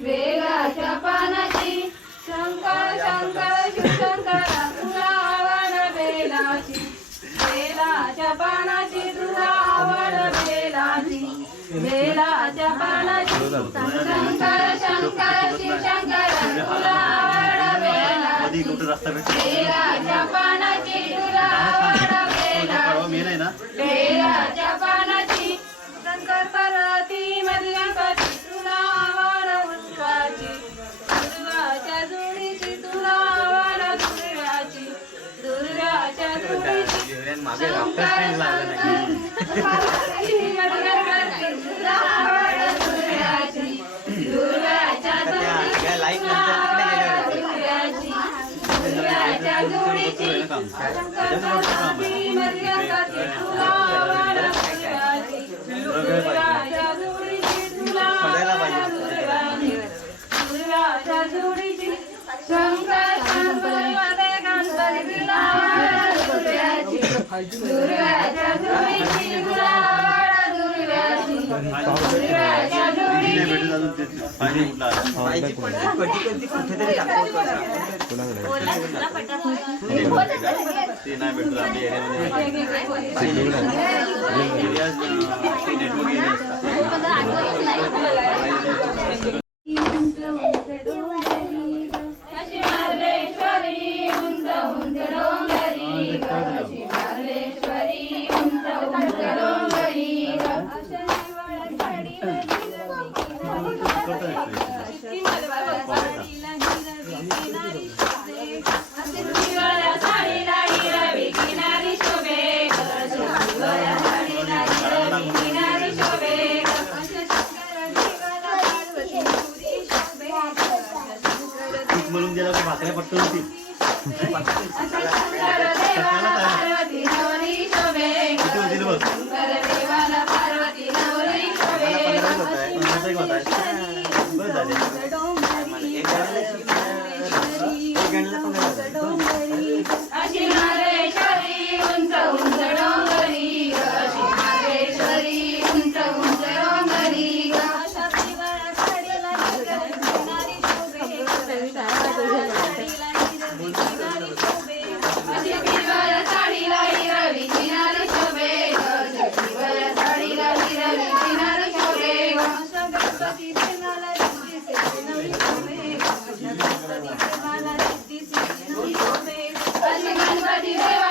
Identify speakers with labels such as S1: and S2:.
S1: वेलाच्या पानाची शंकर शंकर शिव शंकर तुला आवड
S2: वेलाची
S1: वेलाच्या पानाची
S2: सगळ्यात डॉक्टर फ्रेंड लागला नंतर तिकडे गेल्या ते नाही भेटत आपल्या एरियामध्ये नेटवर्क एरिया असतात दिला भाकऱ्या पट्ट होती.
S1: Thank you.